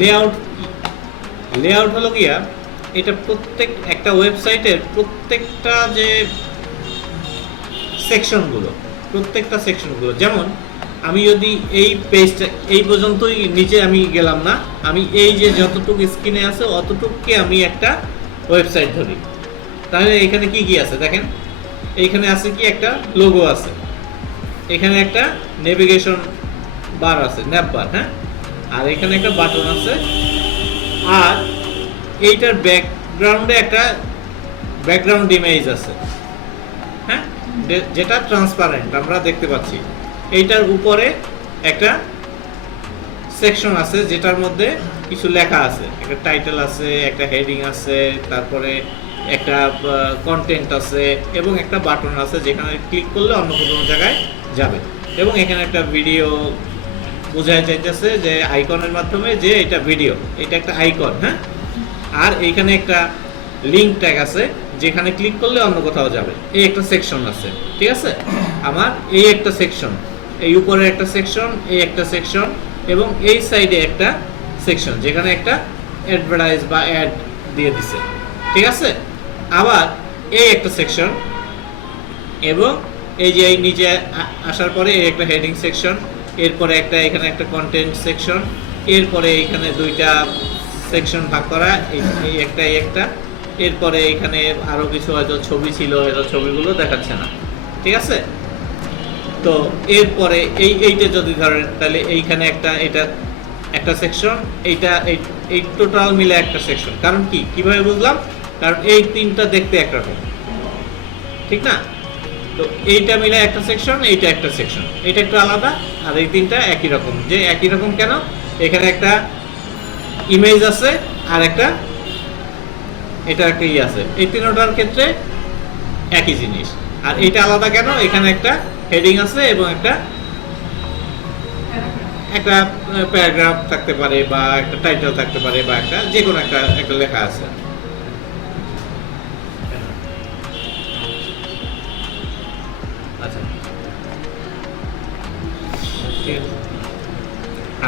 Layout layout হলো গিয়া এটা প্রত্যেক একটা ওয়েবসাইটের প্রত্যেকটা যে প্রত্যেকটা সেকশনগুলো, যেমন আমি যদি এই পেজটা এই পর্যন্তই নিচে আমি গেলাম না, আমি এই যে যতটুকু স্ক্রিনে আছে অতটুকুকে আমি একটা ওয়েবসাইট ধরি, তাহলে এখানে কি কি আছে দেখেন। এইখানে আছে কি একটা লোগো আছে, এখানে একটা নেভিগেশন বার আছে, ন্যাপ বার, হ্যাঁ, আর এখানে একটা বাটন আছে, আর এইটার ব্যাকগ্রাউন্ডে একটা ব্যাকগ্রাউন্ড ইমেজ আছে, হ্যাঁ, যেটা ট্রান্সপারেন্ট আমরা দেখতে পাচ্ছি। এইটার উপরে একটা সেকশন আছে যেটার মধ্যে কিছু লেখা আছে, একটা টাইটেল আছে, একটা হেডিং আছে, তারপরে একটা কন্টেন্ট আছে এবং একটা বাটন আছে যেখানে ক্লিক করলে অন্য কোনো জায়গায় যাবে, এবং এখানে একটা ভিডিও বোঝায় যাইতেছে যে আইকনের মাধ্যমে যে এটা ভিডিও, এটা একটা আইকন, হ্যাঁ, আর এইখানে একটা লিঙ্ক ট্যাগ আছে যেখানে ক্লিক করলে অন্য কোথাও যাবে। এই একটা সেকশন আছে, ঠিক আছে। আমার এই একটা সেকশন, এই উপরে একটা সেকশন, এই একটা সেকশন এবং এই সাইডে একটা সেকশন যেখানে একটা অ্যাডভার্টাইজ বা অ্যাড দিয়ে দিছে, ঠিক আছে। আবার এই একটা সেকশন এবং এই যে এই নিচে আসার পরে এই একটা হেডিং সেকশন, এরপরে একটা এখানে একটা কন্টেন্ট সেকশন, এরপরে এখানে দুইটা সেকশন ভাগ করা, এই একটা, এরপরে এখানে আরো কিছু হয়তো ছবি ছিল, হয়তো ছবিগুলো দেখাচ্ছে না, ঠিক আছে। তো এরপরে এইটা যদি ধরেন তাহলে এইখানে এটা একটা সেকশন, এই টোটাল মিলে একটা সেকশন। কারণ কিভাবে বুঝলাম? কারণ এই তিনটা দেখতে একরকম, ঠিক না? তো এইটা মিলে একটা সেকশন, এইটা একটা সেকশন, এটা একটু আলাদা, আর এই তিনটা একই রকম। যে একই রকম কেন? এখানে একটা ইমেজ আছে আর একটা এটা একটা আছে, এই তিনটার ক্ষেত্রে একই জিনিস। আর এটা আলাদা কেন? এখানে একটা হেডিং আছে এবং একটা প্যারাগ্রাফ থাকতে পারে বা একটা টাইটেল থাকতে পারে বা একটা যে কোনো একটা লেখা আছে। আচ্ছা,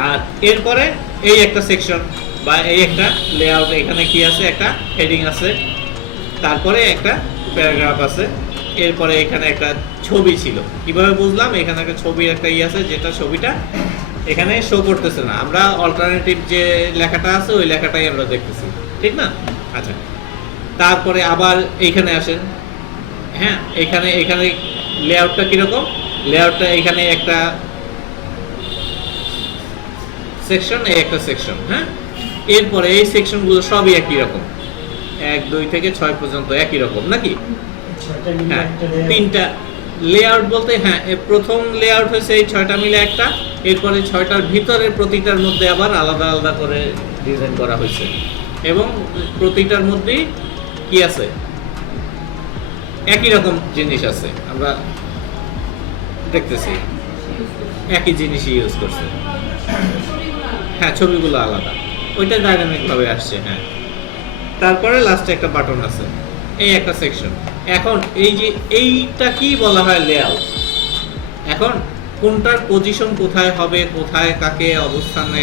আর এরপরে এই একটা সেকশন বা এই একটা লেআউট, এখানে কি আছে? একটা হেডিং আছে, তারপরে একটা প্যারাগ্রাফ আছে, এরপরে এখানে একটা ছবি ছিল। কিভাবে বুঝলাম? এখানে একটা ছবির একটা আছে, যেটা ছবিটা এখানে শো করতেছে না, আমরা অল্টারনেটিভ যে লেখাটা আছে ওই লেখাটাই আমরা দেখতেছি, ঠিক না? আচ্ছা, তারপরে আবার এইখানে আসেন, হ্যাঁ, এখানে লেআউটটা কিরকম? লেআউটটা এখানে একটা সেকশন, একটা সেকশন, হ্যাঁ, এরপরে এই সেকশনগুলো সবই একই রকম, 1, 2 থেকে 6 পর্যন্ত একই রকম নাকি? হ্যাঁ, তিনটা লেআউট বলতে, হ্যাঁ, প্রথম লেআউট হয়েছে এই 6টা মিলে একটা, এরপরে 6টার ভিতরে প্রতিটার মধ্যে আবার আলাদা আলাদা করে ডিজাইন করা হয়েছে, এবং প্রতিটার মধ্যেই কি আছে? একই রকম জিনিস আছে, আমরা দেখতেছি একই জিনিসই ইউজ করছে। হ্যাঁ, ছবিগুলো আলাদা, ওইটা ডাইনামিক ভাবে আসছে, হ্যাঁ। তারপরে লাস্টে একটা বাটন আছে, এই একটা সেকশন। এখন এই যে এইটা কি বলা হয়? লেআউট। এখন কোনটার পজিশন কোথায় হবে, কোথায় কাকে অবস্থানে,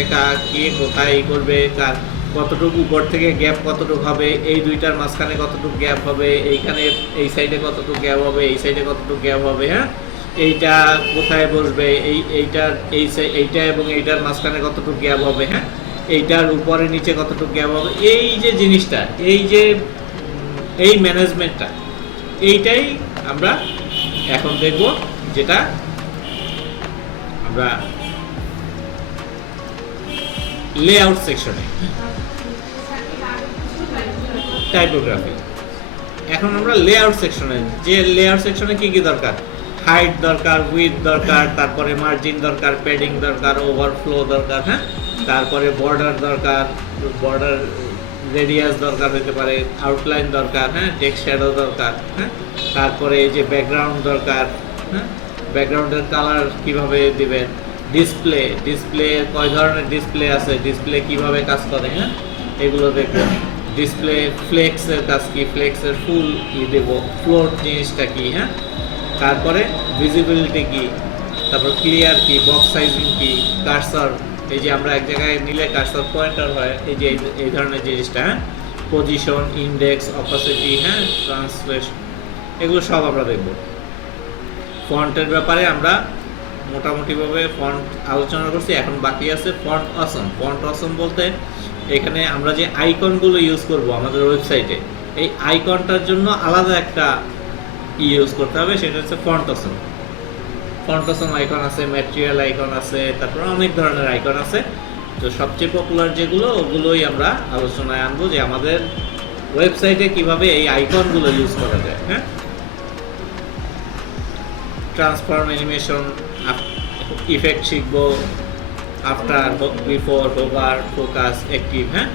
কে কোথায় করবে, কার কতটুকু উপর থেকে গ্যাপ কতটুকু হবে, এই দুইটার মাঝখানে কতটুকু গ্যাপ হবে, এইখানে এই সাইডে কতটুকু গ্যাপ হবে, এই সাইডে কতটুকু গ্যাপ হবে, হ্যাঁ, এইটা কোথায় বসবে, এইটা এবং এইটার মাঝখানে কতটুকু গ্যাপ হবে, হ্যাঁ, এইটার উপরে নিচে কতটুকু গ্যাপ হবে, এই যে জিনিসটা, এই ম্যানেজমেন্টটা, এইটাই আমরা এখন দেখব, যেটা আমরা লেআউট সেকশনে, টাইপোগ্রাফি। এখন আমরা লেআউট সেকশনে, যে লেআউট সেকশনে কি কি দরকার? হাইট দরকার, উইডথ দরকার, তারপরে মার্জিন দরকার, প্যাডিং দরকার, ওভারফ্লো দরকার, হ্যাঁ, তারপরে বর্ডার দরকার, বর্ডার রেডিয়াস দরকার হতে পারে, আউটলাইন দরকার, হ্যাঁ, টেক্সট শ্যাডো দরকার, হ্যাঁ, তারপরে এই যে ব্যাকগ্রাউন্ড দরকার, হ্যাঁ, ব্যাকগ্রাউন্ডের কালার কিভাবে দিবেন, ডিসপ্লে কয় ধরনের ডিসপ্লে আছে, ডিসপ্লে কিভাবে কাজ করে, হ্যাঁ, এগুলো দেখবেন। ডিসপ্লে ফ্লেক্সের কাজ কি, ফ্লেক্সের ফুল কি দেব, ফ্লোট জিনিসটা কি, হ্যাঁ, তারপরে ভিজিবিলিটি কি, তারপর ক্লিয়ার কি, বক্স সাইজিং কি, কার্সার এই যে আমরা এক জায়গায় নিলে কার্সর পয়েন্টার হয়, এই যে এই ধরনের জিনিসটা, হ্যাঁ, পজিশন, ইন্ডেক্স, অপাসিটি, হ্যাঁ, ট্রান্সলেশন, এগুলো সব আমরা দেখব। ফন্টের ব্যাপারে আমরা মোটামুটিভাবে ফন্ট আলোচনা করছি, এখন বাকি আছে ফন্ট অসম। ফন্ট অসম বলতে এখানে আমরা যে আইকনগুলো ইউজ করব আমাদের ওয়েবসাইটে, এই আইকনটার জন্য আলাদা একটা ইউজ করতে হবে, সেটা হচ্ছে font awesome. Font awesome icon আছে, ম্যাটেরিয়াল আইকন আছে, তারপরে অনেক ধরনের আইকন আছে। তো সবচেয়ে পপুলার যেগুলো ওগুলোই আমরা আলোচনায় আনবো, যে আমাদের ওয়েবসাইটে কিভাবে এই আইকনগুলো ইউজ করা যায়। হ্যাঁ, ট্রান্সফর্ম, অ্যানিমেশন, ইফেক্ট শিখবো, after, before, hover, focus, active, হ্যাঁ,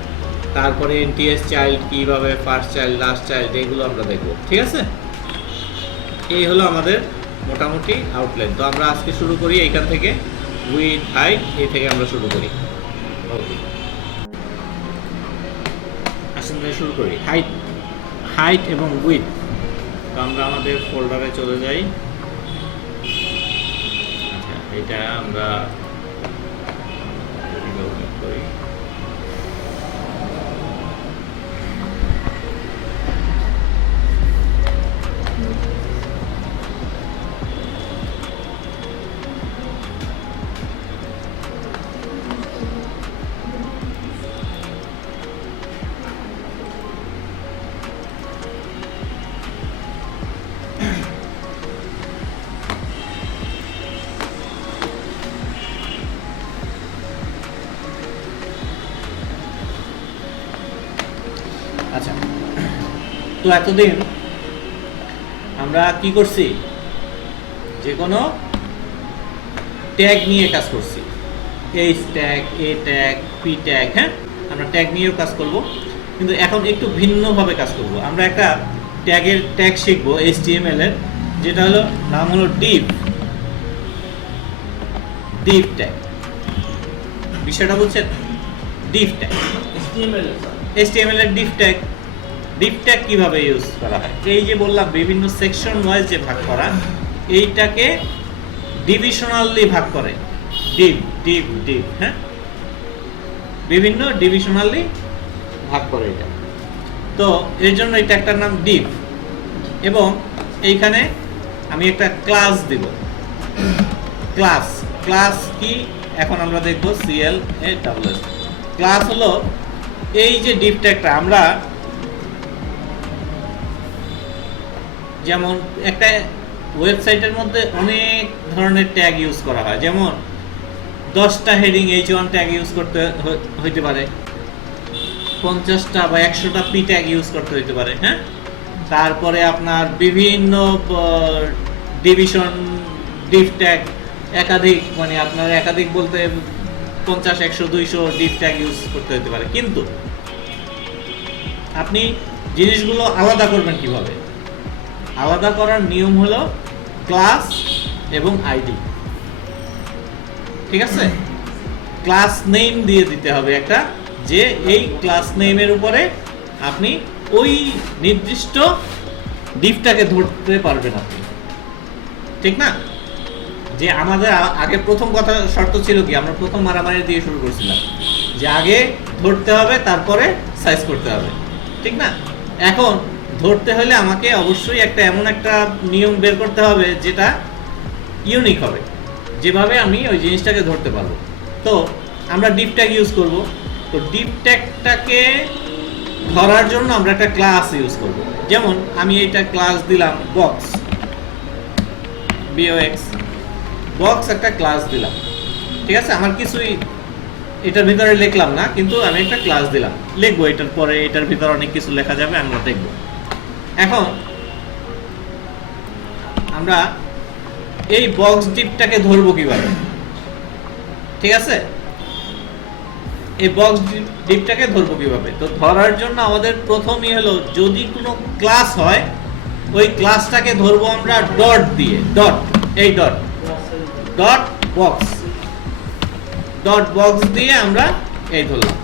তারপরে এনটিএস চাইল্ড কিভাবে, ফার্স্ট চাইল্ড, লাস্ট চাইল্ড, এগুলো আমরা দেখবো। ঠিক আছে, এই হলো আমাদের মোটামুটি আউটলাইন। তো আমরা আজকে শুরু করি এইখান থেকে, উইথ হাইট, এই থেকে আমরা শুরু করি। ওকে, আসলে শুরু করি হাইট এবং উইথ। তো আমরা আমাদের ফোল্ডারে চলে যাই। আচ্ছা, এটা আমরা করি। আচ্ছা, তো এতদিন আমরা কি করছি, যে কোনো ট্যাগ নিয়ে কাজ করছি, এইচ ট্যাগ, এ ট্যাগ, পি ট্যাগ, হ্যাঁ, আমরা ট্যাগ নিয়েও কাজ করব, কিন্তু এখন একটু ভিন্নভাবে কাজ করব। আমরা একটা ট্যাগ শিখবো HTML এর, যেটা হলো নাম হলো div ট্যাগ। বিষয়টা বলছেন div ট্যাগ, HTML এর div ট্যাগ কিভাবে ইউজ করা হয়। এই যে বললাম বিভিন্ন সেকশন ওয়াইজ যে ভাগ করা, এইটাকে ডিভিশনালি ভাগ করে, div, হ্যাঁ, বিভিন্ন ডিভিশনালি ভাগ করে এটা। তো এর জন্য এই ট্যাগটার নাম div, এবং এইখানে আমি একটা ক্লাস দিব। ক্লাস কি এখন আমরা দেখব, CLASS। ক্লাস হলো এই যে div ট্যাগটা, আমরা যেমন একটা ওয়েবসাইটের মধ্যে অনেক ধরনের ট্যাগ ইউজ করা হয়, যেমন 10টা হেডিং H1 ট্যাগ ইউজ করতে হইতে পারে, 50টা বা 100টা পি ট্যাগ ইউজ করতে হইতে পারে, হ্যাঁ, তারপরে আপনার বিভিন্ন ডিভিশন div ট্যাগ একাধিক, মানে আপনার একাধিক বলতে 50, 100, 200 div ট্যাগ ইউজ করতে হতে পারে। কিন্তু আপনি জিনিসগুলো আলাদা করবেন কিভাবে? আলাদা করার নিয়ম হলো ক্লাস এবং আইডি। ঠিক আছে, ক্লাস নেম দিয়ে দিতে হবে একটা, যে এই ক্লাস নেমের উপরে আপনি ওই নির্দিষ্ট ডিভটাকে ধরতে পারবেন আপনি, ঠিক না? যে আমাদের আগে প্রথম কথা শর্ত ছিল কি, আমরা প্রথম মারামারি দিয়ে শুরু করছিলাম, যে আগে ধরতে হবে তারপরে সাইজ করতে হবে, ঠিক না? এখন ধরতে হলে আমাকে অবশ্যই একটা এমন একটা নিয়ম বের করতে হবে যেটা ইউনিক হবে, যেভাবে আমি ওই জিনিসটাকে ধরতে পারবো। তো আমরা ডিভ ট্যাগ ইউজ করব। তো ডিভ ট্যাগটাকে ধরার জন্য আমরা একটা ক্লাস ইউজ করব। যেমন আমি এইটা ক্লাস দিলাম বক্স, বক্স একটা ক্লাস দিলাম, ঠিক আছে? আমার কিছুই এটার ভিতরে লিখলাম না, কিন্তু আমি একটা ক্লাস দিলাম, লিখবো এটার পরে, এটার ভিতরে অনেক কিছু লেখা যাবে, আমরা দেখবো। এখন আমরা এই বক্স ডিভটাকে ধরবো কিভাবে, ঠিক আছে? এই বক্স ডিভটাকে ধরবো কিভাবে? তো ধরার জন্য আমাদের প্রথমই হলো, যদি কোনো ক্লাস হয় ওই ক্লাসটাকে ধরবো আমরা ডট দিয়ে, এই ডট বক্স দিয়ে আমরা এই ধরলাম,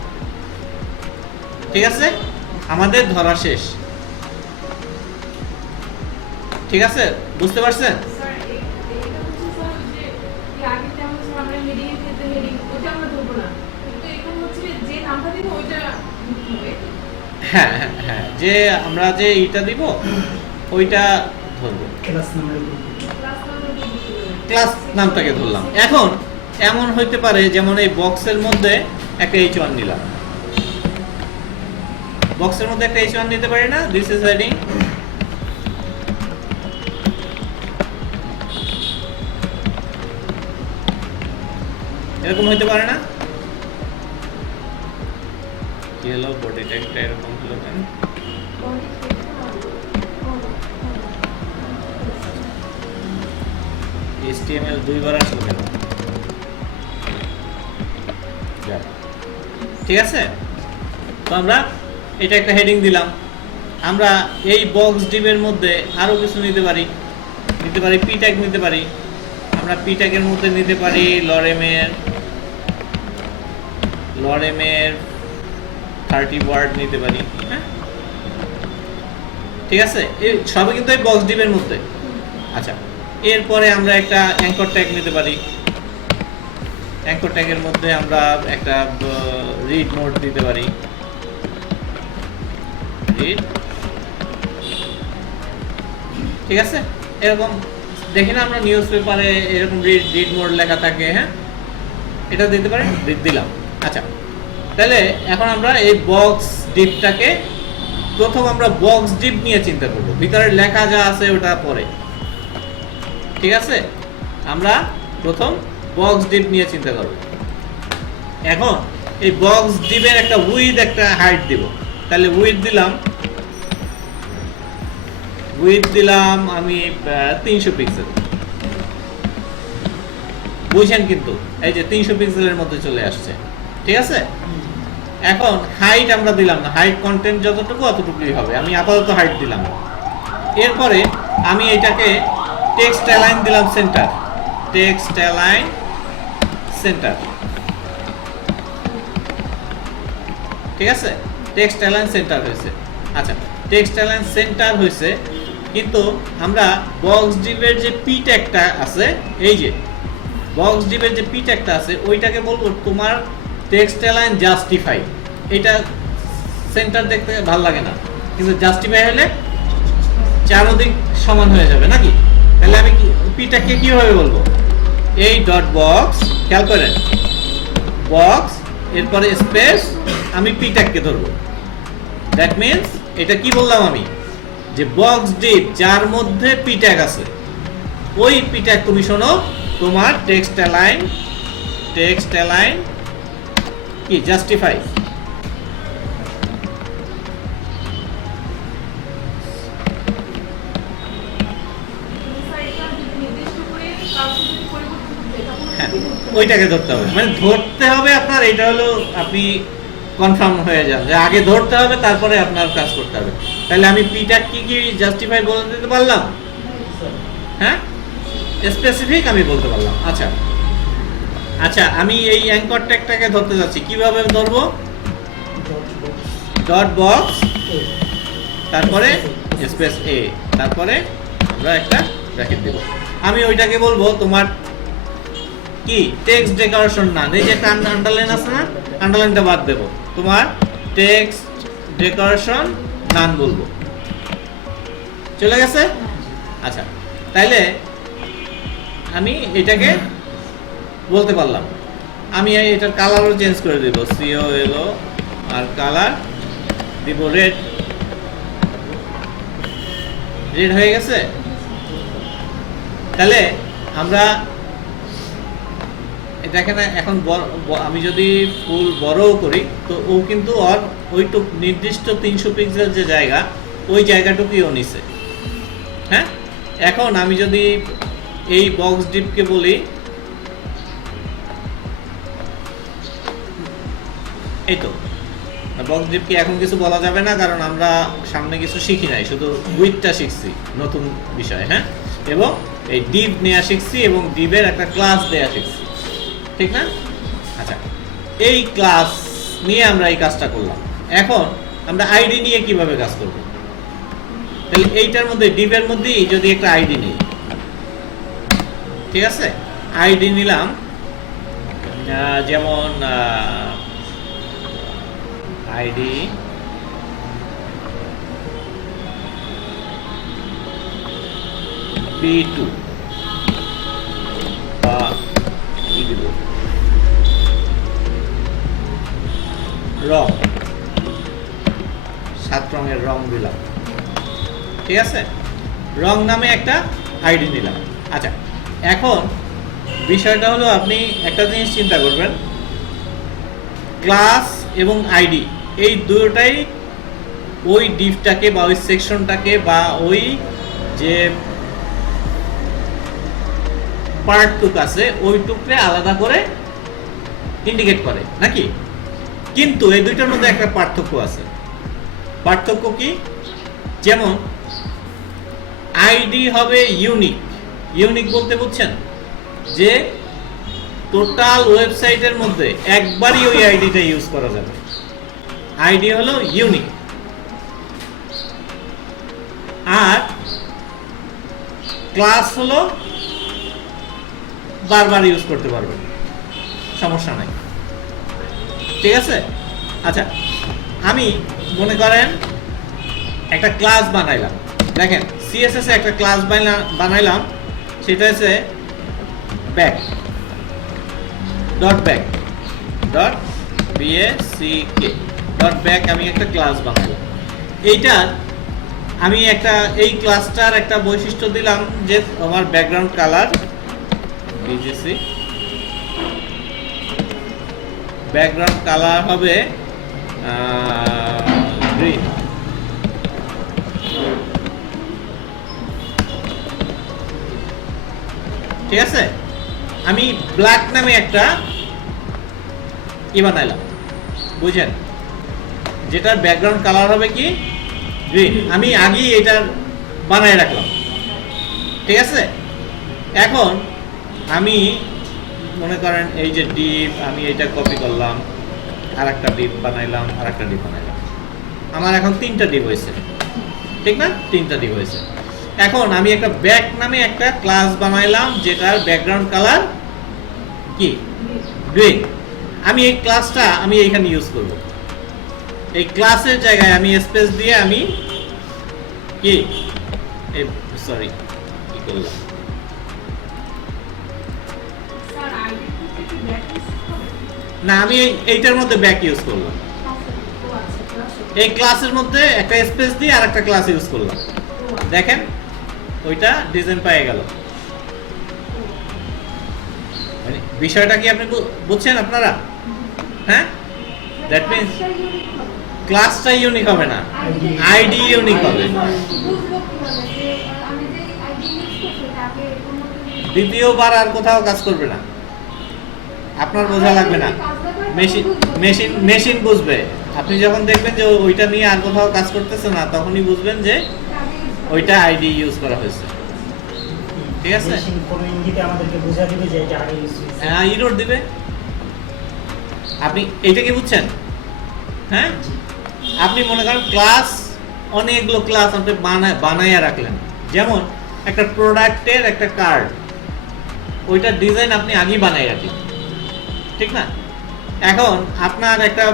ঠিক আছে? আমাদের ধরা শেষ, ঠিক আছে? বুঝতে পারছেন? হেডিং এর ক্ষেত্রে হেডিং ওটা আমরা ধরবো না, কিন্তু এখানে হচ্ছে যে নামটা দিব ওইটা দিতে হবে। হ্যাঁ হ্যাঁ হ্যাঁ, যে আমরা যে এইটা দিব ওইটা ধরবো, ক্লাস নাম্বার ক্লাস নামটাকে ধরলাম। এখন এমন হইতে পারে যেমন এই বক্সের মধ্যে একটা H1 নিলাম, বক্সের মধ্যে একটা H1 নিতে পারি না, দিস ইজ হেডিং। এরকম হইতে পারে না? কি হলো, বডি ট্যাগটা এরকম হলো কেন? HTML দুইবার আসলো কেন? যাক, ঠিক আছে। তো আমরা এটা একটা হেডিং দিলাম। আমরা এই বক্স ডিভের মধ্যে আরো কিছু নিতে পারি, পি ট্যাগ নিতে পারি। আমরা পি ট্যাগের মধ্যে নিতে পারি লরেমের 30 ওয়ার্ড নিতে পারি, হ্যাঁ ঠিক আছে। এই সবই কিন্তু এই বক্স ডিভের মধ্যে। আচ্ছা, এরপরে আমরা একটা অ্যাঙ্কর ট্যাগ নিতে পারি। অ্যাঙ্কর ট্যাগের মধ্যে আমরা একটা রিড নোট দিতে পারি, রিড, ঠিক আছে। এরকম দেখি না আমরা নিউজ পেপারে এরকম রিড মোড লেখা থাকে, হ্যাঁ এটা দিতে পারি, দিলাম। আচ্ছা, তাহলে এখন আমরা এই বক্স ডিপটাকে প্রথম আমরা বক্স ডিপ নিয়ে চিন্তা করব, ভিতরে লেখা যা আছে ওটা পরে, ঠিক আছে। আমরা প্রথম বক্স ডিপ নিয়ে চিন্তা করব। এখন এই বক্স ডিপের একটা উইথ একটা হাইট দিব। তাহলে উইথ দিলাম আমি 300 পিক্সেল, বুঝছেন কিন্তু এই যে 300 পিক্সেলের মধ্যে চলে আসছে, ঠিক আছে। এখন হাইট আমরা দিলাম না, হাইট কন্টেন্ট যতটুকু অতটুকুই হবে, আমি আপাতত হাইট দিলাম। এরপরে আমি এটাকে টেক্সট অ্যালাইন দিলাম সেন্টার, টেক্সট অ্যালাইন সেন্টার, ঠিক আছে। টেক্সট অ্যালাইন সেন্টার হয়েছে। আচ্ছা, টেক্সট অ্যালাইন সেন্টার হয়েছে, কিন্তু আমরা বক্স ডিভের যে পি ট্যাগটা আছে, এই যে বক্স ডিভের যে পি ট্যাগটা আছে ওইটাকে বলবো তোমার টেক্সট অ্যালাইন জাস্টিফাই। এটা সেন্টার দেখতে ভালো লাগে না, কিন্তু জাস্টিফাই হলে চারদিক সমান হয়ে যাবে নাকি। তাহলে আমি পি ট্যাগকে কিভাবে বলবো, এই ডট বক্স, খেয়াল করেন বক্স, এরপরে স্পেস, আমি পি ট্যাগকে ধরবো। দ্যাট মিন্স এটা কি বললাম আমি, যে বক্স ডিভ যার মধ্যে পি ট্যাগ আছে ওই পি ট্যাগ তুমি শোনো তোমার টেক্সট অ্যালাইন কি জাস্টিফাই। হ্যাঁ, ওইটাকে ধরতে হবে, মানে ধরতে হবে আপনার, এটা হলো আপনি কনফার্ম হয়ে যান যে আগে ধরতে হবে তারপরে আপনার কাজ করতে হবে। তাহলে আমি পিটা কি জাস্টিফাই বলে দিতে পারলাম, হ্যাঁ স্পেসিফিক আমি বলতে পারলাম। আচ্ছা আচ্ছা, আমি এই অ্যাঙ্কর ট্যাগটাকে ধরতে যাচ্ছি, কিভাবে ধরবো, ডট বক্স, তারপরে স্পেস এ, তারপরে আমরা একটা ব্র্যাকেট দেব। আমি ওইটাকে বলবো তোমার কি টেক্সট ডেকোরেশন না, এই যে একটা আন্ডারলাইন আছে না, আন্ডারলাইনটা বাদ দেব, তোমার টেক্সট ডেকোরেশন নাম বলবো, চলে গেছে। আচ্ছা, তাইলে আমি এটাকে বলতে পারলাম। আমি এটার কালারও চেঞ্জ করে দেব, COLO আর কালার দিব রেড, রেড হয়ে গেছে। তাহলে আমরা এটাকে না এখন আমি যদি ফুল বড়ও করি তো ও কিন্তু ওর ওইটুক নির্দিষ্ট 300 পিক্সেল যে জায়গা ওই জায়গাটুকুই ও নিছে, হ্যাঁ। এখন আমি যদি এই বক্স ডিপকে বলি, এই তো বক্স ডিপকে এখন কিছু বলা যাবে না, কারণ আমরা সামনে কিছু শিখি নাই, শুধু উইথটা শিখছি নতুন বিষয়, হ্যাঁ, এবং এই ডিপ নেওয়া শিখছি এবং ডিপের একটা ক্লাস দেয়া শিখছি, ঠিক না। আচ্ছা, এই ক্লাস নিয়ে আমরা এই কাজটা করলাম। এখন আমরা আইডি নিয়ে কিভাবে কাজ করব, তাহলে এইটার মধ্যে ডিপের মধ্যেই যদি একটা আইডি নিই, ঠিক আছে, আইডি নিলাম যেমন আইডি B2 বা কি দিব, রং 7 রঙের রং দিলাম, ঠিক আছে, রং নামে একটা আইডি নিলাম। আচ্ছা, এখন বিষয়টা হলো আপনি একটা জিনিস চিন্তা করবেন, ক্লাস এবং আইডি এই দুটোটাই ওই ডিভটাকে বা ওই সেকশনটাকে বা ওই যে পার্টটুক আছে ওইটুকরে আলাদা করে ইন্ডিকেট করে নাকি? কিন্তু এই দুইটার মধ্যে একটা পার্থক্য আছে। পার্থক্য কি? যেমন আইডি হবে ইউনিক। ইউনিক বলতে বুঝছেন যে টোটাল ওয়েবসাইটের মধ্যে একবারই ওই আইডিটা ইউজ করা যাবে, আইডি হলো ইউনিক। আর ক্লাস হলো বারবার ইউজ করতে পারবেন, সমস্যা নাই, ঠিক আছে। আচ্ছা, আমি মনে করেন একটা ক্লাস বানাইলাম, দেখেন সিএসএস এ একটা ক্লাস বানাইলাম, সেটা হচ্ছে back dot back dot B A C K dot back. আমি একটা ক্লাস বানাইলাম, এইটার আমি এই ক্লাসটার একটা বৈশিষ্ট্য দিলাম যে আমার background colour BGC, background colour হবে গ্রিন, ঠিক আছে। আমি ব্ল্যাক নামে একটা বানাইলাম, বুঝেন, যেটার ব্যাকগ্রাউন্ড কালার হবে কি গ্রিন। আমি আগেই এটার বানায় রাখলাম, ঠিক আছে। এখন আমি মনে করেন এই যে ডিপ, আমি এটা কপি করলাম, আর একটা ডিপ বানাইলাম, আর একটা ডিপ বানাইলাম, আমার এখন 3টা ডিপ হয়েছে, ঠিক না? 3টা ডিপ হয়েছে। এখন আমি একটা ব্যাক নামে একটা ক্লাস বানাইলাম যেটার ব্যাকগ্রাউন্ড কালার কি গ্রিন। আমি এই ক্লাসটা আমি এইখানে ইউজ করব, এই ক্লাসের জায়গায় আমি স্পেস দিয়ে আমি কি সরি কি করলাম, না আমি এইটার মধ্যে ব্যাক ইউজ করলাম, এই ক্লাসের মধ্যে একটা স্পেস দিয়ে আর একটা ক্লাস ইউজ করলাম, দেখেন ওইটা ডিজাইন পেয়ে গেল। মানে বিষয়টা কি আপনি বুঝছেন আপনারা? হ্যাঁ, দ্যাট মিন্স ক্লাসটা ইউনিক হবে না, আইডি ইউনিক হবে। দ্বিতীয়বার আর কোথাও কাজ করবে না, আপনার বোঝা লাগবে না, মেশিন বুঝবে। আপনি যখন দেখবেন যে ওইটা নিয়ে আর কোথাও কাজ করতেছে না, তখনই বুঝবেন যে ওইটা আইডি ইউজ করা হয়েছে, ঠিক আছে। মেশিন কোন ইঙ্গিতে আমাদেরকে বোঝা দিবে যে এটা আইডি ইউজ হয়েছে, হ্যাঁ ইরোর দিবে। আপনি এইটা কি বুঝছেন? হ্যাঁ, আপনি মনে করেন ক্লাস, অনেকগুলো ক্লাস আপনি বানাইয়া রাখলেন, যেমন একটা প্রোডাক্টের একটা কার্ড, ওইটার ডিজাইন আপনি আগেই বানাই রাখলেন, ঠিক না? এখন আপনার একটা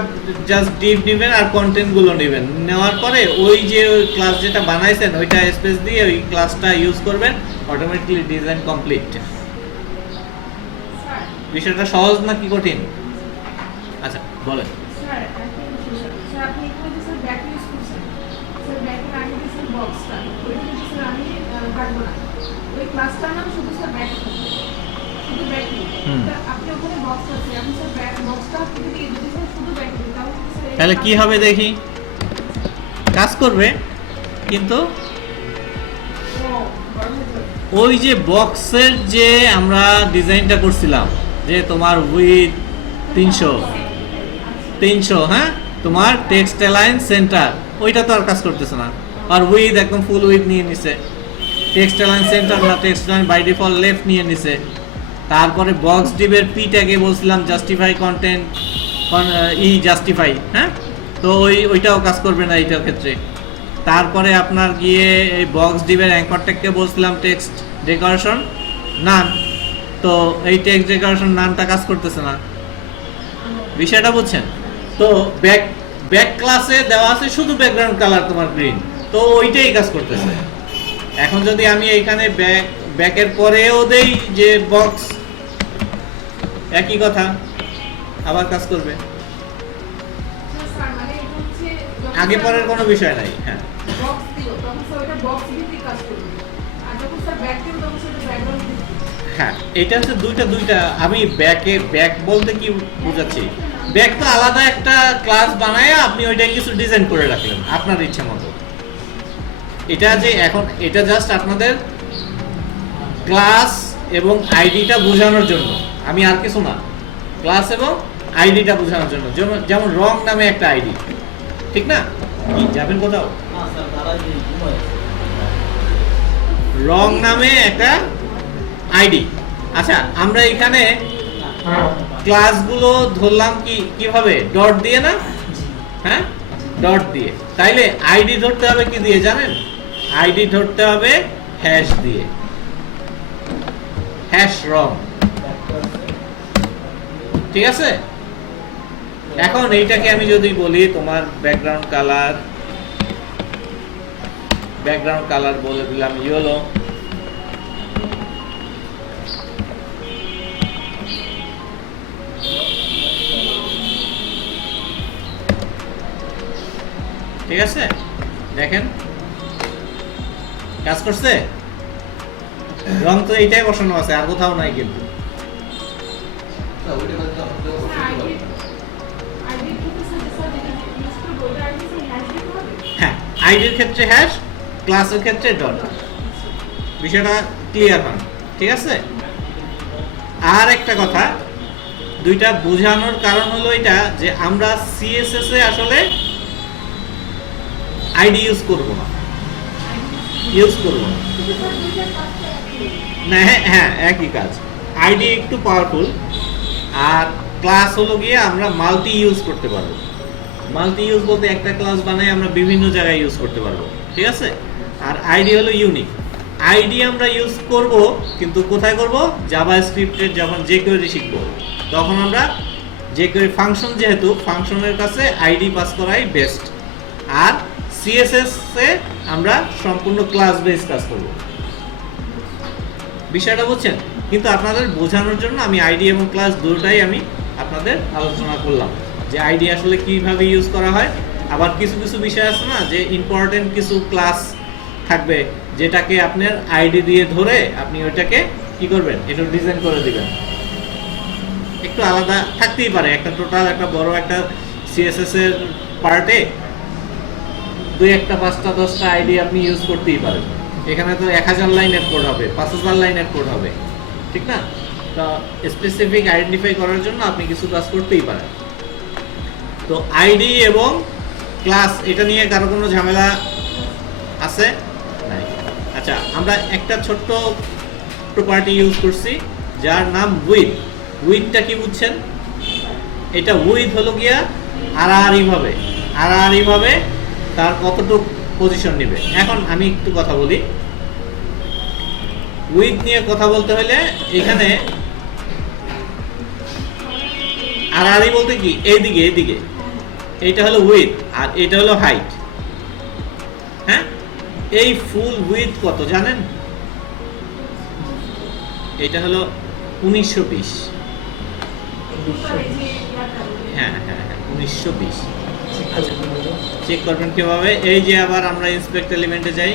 জাস্ট ডিপ নেবেন আর কন্টেন্টগুলো নেবেন, নেওয়ার পরে ওই যে ক্লাস যেটা বানাইছেন ওইটা স্পেস দিয়ে ওই ক্লাসটা ইউজ করবেন, অটোমেটিক্যালি ডিজাইন কমপ্লিট। বিষয়টা সহজ না কি কঠিন? আচ্ছা বলেন। তাহলে কি হবে দেখি, কাজ করবে, কিন্তু ওই যে বক্সের যে আমরা ডিজাইনটা করছিলাম যে তোমার উইথ 300, হ্যাঁ, তোমার টেক্সট অ্যালাইন সেন্টার, ওইটা তো আর কাজ করতেছে না, আর উইথ একদম ফুল উইথ নিয়ে নিছে, টেক্সট অ্যালাইন সেন্টার না, text align by default left নিয়ে নিছে। তারপরে বক্স ডিভের পি ট্যাগে বলছিলাম জাস্টিফাই কন্টেন্ট জাস্টিফাই, হ্যাঁ, তো ওইটাও কাজ করবে না এইটার ক্ষেত্রে। তারপরে আপনার গিয়ে এই বক্স ডিভের অ্যাঙ্কর ট্যাগকে বলছিলাম টেক্সট ডেকোরেশন নান, তো এই টেক্সট ডেকোরেশন নানটা কাজ করতেছে না। বিষয়টা বুঝছেন? তো ব্যাক ক্লাসে দেওয়া আছে শুধু ব্যাকগ্রাউন্ড কালার তোমার গ্রিন, তো ওইটাই কাজ করতেছে। এখন যদি আমি এইখানে ব্যাকের পরেও দেই যে বক্স, একই কথা আবার কাজ করবে, স্যার মানে এটা হচ্ছে আগে পরের কোনো বিষয় নাই। হ্যাঁ বক্স দিল তখন স্যার ওটা বক্স ভিত্তিক কাজ করবে, আর যখন স্যার ব্যাক দিল তখন সেটা ব্যাকগ্রাউন্ড ভিত্তিক। হ্যাঁ, এটা হচ্ছে দুইটা। আমি ব্যাক বলতে কি বোঝাচ্ছি, ব্যাক তো আলাদা একটা ক্লাস বানায় আপনি ওইটা কিছু ডিজাইন করে রাখলেন আপনার ইচ্ছা মতো। এটা যে এখন এটা জাস্ট আপনাদের ক্লাস এবং আইডিটা বোঝানোর জন্য, আমি আর কিছু না, ক্লাস এবং আইডিটা বোঝানোর জন্য। যেমন রং নামে একটা আইডি, ঠিক না? কি যাবেন কোথাও? রং নামে একটা আইডি। আচ্ছা, আমরা এখানে ক্লাসগুলো ধরলাম কিভাবে? ডট দিয়ে না? হ্যাঁ, ডট দিয়ে। তাইলে আইডি ধরতে হবে কি দিয়ে জানেন? আইডি ধরতে হবে হ্যাশ দিয়ে, হ্যাশ রং। ঠিক আছে? এখন এইটাকে আমি যদি বলি তোমার ব্যাকগ্রাউন্ড কালার বলে দিলাম ইয়েলো, ঠিক আছে? দেখেন কাজ করছে। রং তো এইটাই বসানো আছে, আর কোথাও নাই কিন্তু। হ্যাঁ, আইডির ক্ষেত্রে হ্যাশ, ক্লাসের ক্ষেত্রে ডট। বিষয়টা ক্লিয়ার হন, ঠিক আছে? আর একটা কথা, দুইটা বোঝানোর কারণ হলো এটা যে আমরা সিএসএস এ আসলে আইডি ইউজ করব না। না, হ্যাঁ একই কাজ। আইডি একটু পাওয়ারফুল, আর ক্লাস হলো গিয়ে আমরা মাল্টি ইউজ করতে পারবো। মাল্টি ইউজ বলতে একটা ক্লাস বানাই আমরা বিভিন্ন জায়গায় ইউজ করতে পারবো, ঠিক আছে? আর আইডি হলো ইউনিক। আইডি আমরা ইউজ করব, কিন্তু কোথায় করব? জাভাস্ক্রিপ্টের যখন jQuery শিখবো তখন আমরা jQuery ফাংশন, যেহেতু ফাংশনের কাছে আইডি পাস করাই বেস্ট। আর সিএসএস এ আমরা সম্পূর্ণ ক্লাস বেস কাজ করব। বিষয়টা বুঝছেন? কিন্তু আপনাদের বোঝানোর জন্য আমি আইডি এবং ক্লাস দুটোটাই আমি আপনাদের আলোচনা করলাম, যে আইডি আসলে কিভাবে ইউজ করা হয়। আবার কিছু কিছু বিষয় আছে না, যে ইম্পর্টেন্ট কিছু ক্লাস থাকবে যেটাকে আপনার আইডি দিয়ে ধরে আপনি ওইটাকে কি করবেন, একটু ডিজাইন করে দিবেন। একটু আলাদা থাকতেই পারে, একটা টোটাল একটা বড় একটা সিএসএস এর পার্টে 2-1-5-10টা আইডি আপনি ইউজ করতেই পারেন। এখানে তো 1000 লাইনের কোড হবে, 5000 লাইনের কোড হবে, ঠিক না? তো স্পেসিফিক আইডেন্টিফাই করার জন্য আপনি কিছু কাজ করতেই পারেন। তো আইডি এবং ক্লাস এটা নিয়ে কারো কোনো ঝামেলা আছে? নাই। আচ্ছা, আমরা একটা ছোট্ট প্রপার্টি ইউজ করছি যার নাম উইথ। উইথটা কি বুঝছেন? এটা উইথ হলো গিয়া আড়াআড়ি ভাবে তার কতটুকু পজিশন নেবে। এখন আমি একটু কথা বলি উইথ নিয়ে। কথা বলতে হলে এখানে আড়াআড়ি বলতে কি, এইদিকে এইটা হলো উইথ আর এটা হলো হাইট। হ্যাঁ, এই ফুল উইথ কত জানেন? এটা হলো 1920। হ্যাঁ 1920। আচ্ছা, চেক করবেন কিভাবে? এই যে আবার আমরা ইন্সপেক্ট এলিমেন্টে যাই।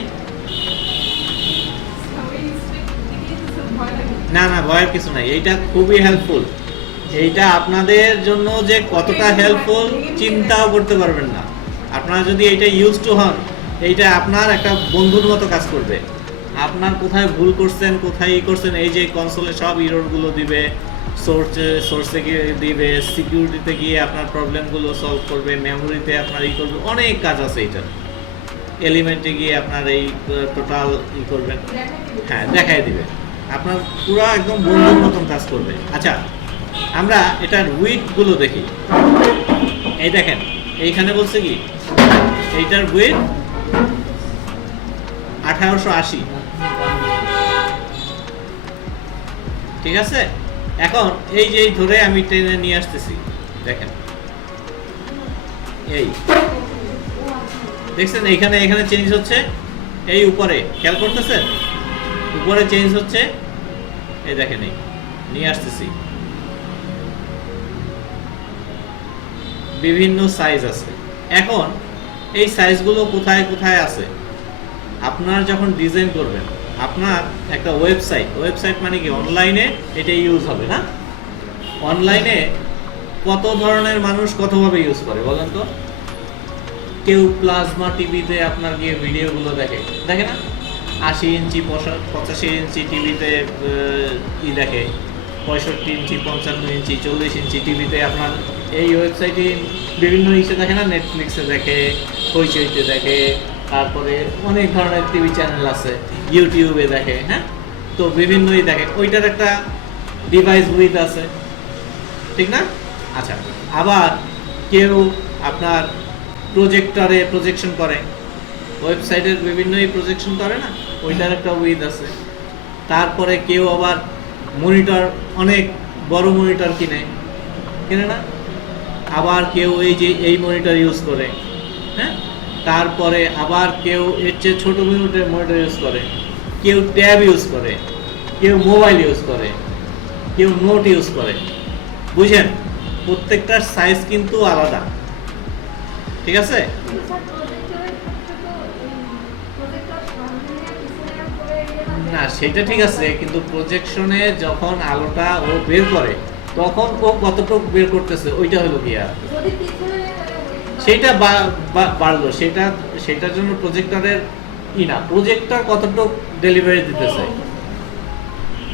না, ভয়ের কিছু নাই, এইটা খুবই হেল্পফুল। এইটা আপনাদের জন্য যে কতটা হেল্পফুল চিন্তাও করতে পারবেন না। আপনারা যদি এইটা ইউজ টু হন, এইটা আপনার একটা বন্ধুর মতো কাজ করবে। আপনার কোথায় ভুল করছেন, কোথায় করছেন, এই যে কনসোলে সব এররগুলো দিবে, সোর্সে গিয়ে দিবে, সিকিউরিটিতে গিয়ে আপনার প্রবলেমগুলো সলভ করবে, মেমোরিতে আপনার করবে, অনেক কাজ আছে এইটা। এলিমেন্টে গিয়ে আপনার এই টোটাল করবেন, হ্যাঁ দেখাই দিবে, আপনার পুরো একদম বন্ধুর মতন কাজ করবে। আচ্ছা, আমরা এটার উইথগুলো দেখি। এই দেখেন, এইখানে বলছে কি এইটার উইথ 1880। ঠিক আছে? এখন এই যে ধরে আমি টেনে নিয়ে আসতেছি, দেখেন এই দেখছেন এখানে এখানে চেঞ্জ হচ্ছে, এই উপরে খেয়াল করতেছেন উপরে চেঞ্জ হচ্ছে, এই দেখেন এই নিয়ে আসতেছি বিভিন্ন সাইজ আছে। এখন এই সাইজগুলো কোথায় কোথায় আছে, আপনার যখন ডিজাইন করবেন আপনার একটা ওয়েবসাইট মানে কি অনলাইনে এটা ইউজ হবে না? অনলাইনে কত ধরনের মানুষ কতভাবে ইউজ করে বলেন তো? কেউ প্লাজমা টিভিতে আপনার গিয়ে ভিডিওগুলো দেখে না, 80 ইঞ্চি 85 ইঞ্চি টিভিতে দেখে, 65 ইঞ্চি 55 ইঞ্চি 40 ইঞ্চি টিভিতে আপনার এই ওয়েবসাইটে বিভিন্ন ইসে দেখে না, নেটফ্লিক্সে দেখে, হইচইতে দেখে, তারপরে অনেক ধরনের টিভি চ্যানেল আছে, ইউটিউবে দেখে, হ্যাঁ তো বিভিন্নই দেখে, ওইটার একটা ডিভাইস উইথ আছে, ঠিক না? আচ্ছা, আবার কেউ আপনার প্রজেক্টরে প্রজেকশন করে, ওয়েবসাইটের বিভিন্নই প্রজেকশন করে না, ওইটার একটা উইথ আছে। তারপরে কেউ আবার মনিটর, অনেক বড় মনিটর কিনে না, আবার কেউ এই যে এই মনিটর ইউজ করে, হ্যাঁ তারপরে আবার কেউ এর চেয়ে ছোটো মনিটর ইউজ করে, কেউ ট্যাব ইউজ করে, কেউ মোবাইল ইউজ করে, কেউ নোট ইউজ করে। বুঝেন, প্রত্যেকটার সাইজ কিন্তু আলাদা, ঠিক আছে? না সেটা ঠিক আছে, কিন্তু প্রজেকশনে যখন আলোটা ও বের করে তখন ও কতটুকু বের করতেছে ওইটা হলো কি, আর সেইটা বাড়লো, সেটার জন্য প্রজেক্টরের না, প্রজেক্টর কতটুকু ডেলিভারি দিতেছে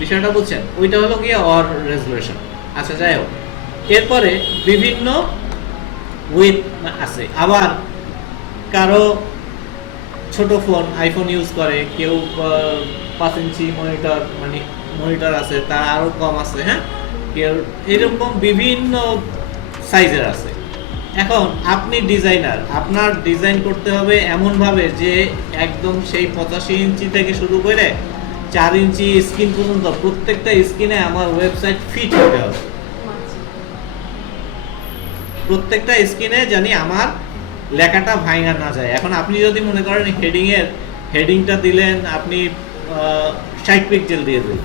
বিষয়টা বুঝছেন, ওইটা হলো কি অর রেজুলেশন। আচ্ছা যাই হোক, এরপরে বিভিন্ন উইথ আছে। আবার কারো ছোট ফোন আইফোন ইউজ করে, কেউ 5 ইঞ্চি মনিটর আছে, তার আরো কম আছে, হ্যাঁ কেউ এরকম বিভিন্ন সাইজের আছে। এখন আপনি ডিজাইনার, আপনার ডিজাইন করতে হবে এমনভাবে যে একদম সেই 85 ইঞ্চি থেকে শুরু করে 4 ইঞ্চি স্ক্রিন পর্যন্ত প্রত্যেকটা স্ক্রিনে আমার ওয়েবসাইট ফিট হতে হবে, প্রত্যেকটা স্ক্রিনে জানি আমার লেখাটা ভাঙা না যায়। এখন আপনি যদি মনে করেন হেডিংটা দিলেন আপনি 60 পিক্সেল দিয়ে দিলেন,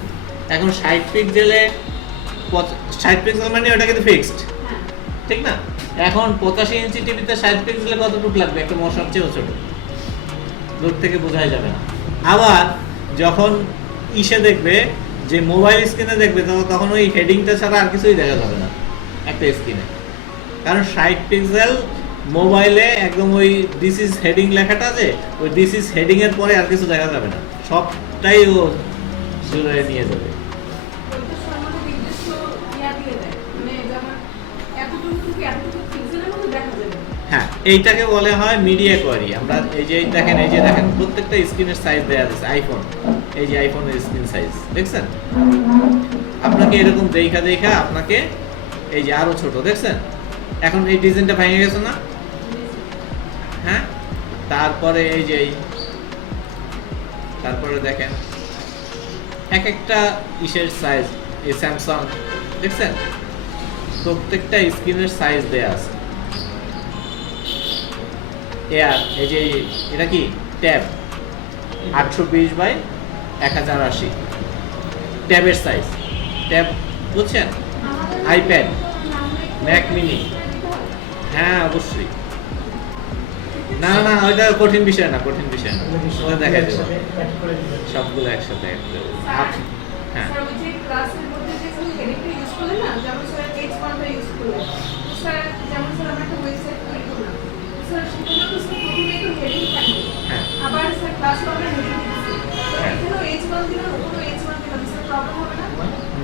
এখন 60 পিক্সেলে 60 পিক্সেল মানে ওটা কিন্তু ফিক্সড, ঠিক না? এখন 85 ইঞ্চি টিভিতে 60 পিক্সেলে কতটুকু লাগবে? একটা মশার চেয়েও ছোট, দূর থেকে বোঝাই যাবে না। আবার যখন ইসে দেখবে, যে মোবাইল স্ক্রিনে দেখবে, তখন ওই হেডিংটা ছাড়া আর কিছুই দেখা যাবে না একটা স্ক্রিনে, কারণ 60 পিক্সেল মোবাইলে একদম ওই দিস ইজ হেডিং লেখাটা আছে, ওই দিস ইজ হেডিং এর পরে আর কিছু দেখা যাবে না, সবটাই ও জুড়ে নিয়ে যাবে। হ্যাঁ, এইটাকে বলে হয় মিডিয়া কোয়ারি। আমরা এই যে দেখেন প্রত্যেকটা স্ক্রিনের সাইজ দেওয়া আছে। আইফোন, এই যে আইফোনের স্ক্রিন সাইজ দেখছেন, আপনাকে এরকম দেখা আপনাকে এই যে আরো ছোট দেখছেন। এখন এই ডিজাইনটা ভেঙে গেছে না? হ্যাঁ, তারপরে এই যে তারপরে দেখেন এক একটা ইসের সাইজ, এই স্যামসাং দেখছেন প্রত্যেকটা স্ক্রিনের সাইজ দেয়া আছে। এয়ার, এই যে এটা কি ট্যাব 820 বাই 1080 ট্যাবের সাইজ, ট্যাব বুঝছেন? আইপ্যাড, ম্যাক মিনি, হ্যাঁ অবশ্যই। না না ওইটা কঠিন বিষয় না, ওটা দেখা যাবে, সবগুলো একসাথে হ্যাঁ। স্যার ওই যে ক্লাসের মধ্যে যে হেডিংটা ইউজ করলেন না, যেমন স্যার H1টা ইউজ করলেন, স্যার যেমন স্যার আমরা একটা ওয়েবসাইট তৈরি করলাম, স্যার সেখানে তো স্যার প্রথমে তো হেডিং থাকে, হ্যাঁ আবার স্যার ক্লাস আমরা হেডিং দিচ্ছি, এখানেও H1 দিলাম, ওখানেও H1 দিলাম, স্যার প্রবলেম হবে না?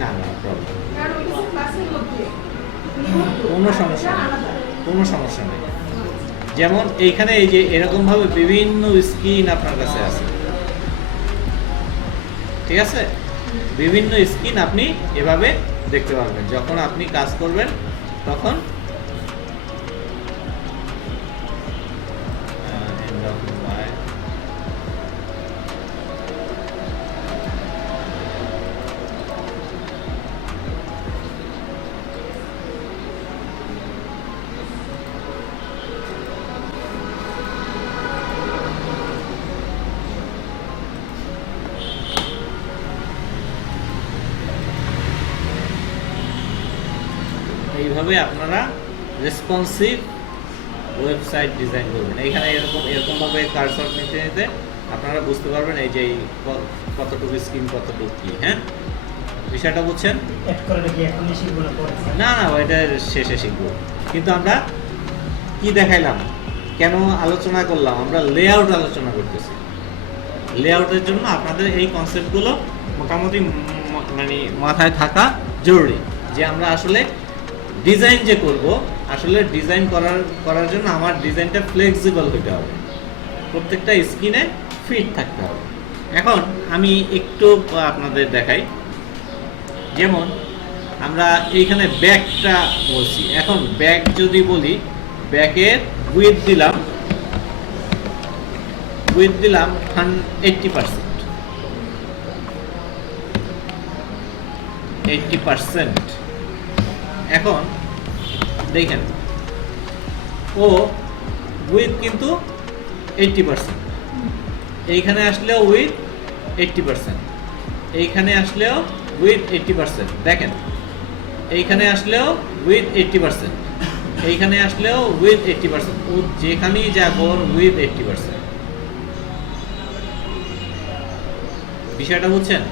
না না প্রবলেম, কারণ ওইটা স্যার ক্লাসের মধ্যে কোনো সমস্যা নেই। যেমন এইখানে এই যে এরকম ভাবে বিভিন্ন স্ক্রিন আপনার কাছে আছে, ঠিক আছে? বিভিন্ন স্ক্রিন আপনি এভাবে দেখতে পারবেন। যখন আপনি কাজ করবেন তখন এইভাবে আপনারা রেসপন্সিভ ওয়েবসাইট ডিজাইন করবেন। এইখানে এরকমভাবে কারসর নিতে নিতে আপনারা বুঝতে পারবেন এই যে এই কতটুকু স্ক্রিন কতটুকু কি। হ্যাঁ, বিষয়টা বুঝছেন? অ্যাড করাটা কি এখনই শিখবো না পরে? না না, ওইটা শেষে শিখবো। কিন্তু আমরা কি দেখাইলাম, কেন আলোচনা করলাম, আমরা লেআউট আলোচনা করতেছি। লেআউটের জন্য আপনাদের এই কনসেপ্টগুলো মোটামুটি মানে মাথায় থাকা জরুরি, যে আমরা আসলে ডিজাইন যে করব, আসলে ডিজাইন করার জন্য আমার ডিজাইনটা ফ্লেক্সিবল হতে হবে, প্রত্যেকটা স্কিনে ফিট থাকতে হবে। এখন আমি একটু আপনাদের দেখাই, যেমন আমরা এইখানে ব্যাকটা বলছি। এখন ব্যাক যদি বলি, ব্যাকের উইথ দিলাম 80%। এখন দেখেন ও উইথ কিন্তু 80%, এইখানে আসলেও উইথ 80%, এইখানে আসলেও উইথ 80%। দেখেন এইখানে আসলেও উইথ 80%, এইখানে আসলেও উইথ 80%। ও যেখানেই যাক ওর উইথ 80%। বিষয়টা বুঝছেন?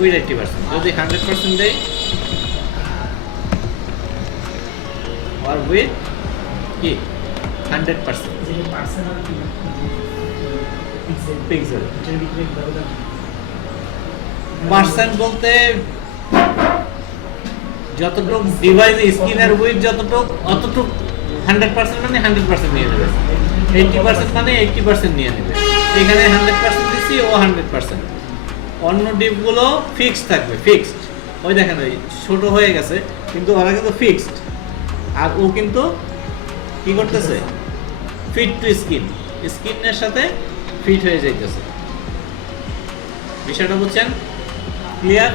উইথ 80%। যদি 100% দেয় আর উইথ কি 100%। যে পার্সোনাল পিক্সেল এটার ভিতরে ব্যবধান পার্সেন্ট বলতে যতটুকু ডিভাইস স্ক্রিনের উইথ যতটুকু অতটুকু 100% মানে 100% নিয়ে নেবে, 80% মানে 80% নিয়ে নেবে। এখানে 100% দিচ্ছি, ও 100%। অন্য ডিপগুলো ফিক্সড থাকবে, ফিক্সড। ওই দেখেন ওই ছোট হয়ে গেছে, কিন্তু ওরা কিন্তু ফিক্সড। আর ও কিন্তু কি করতেছে, ফিট টু স্কিনের সাথে ফিট হয়ে যাইতেছে। বিষয়টা বুঝছেন? ক্লিয়ার?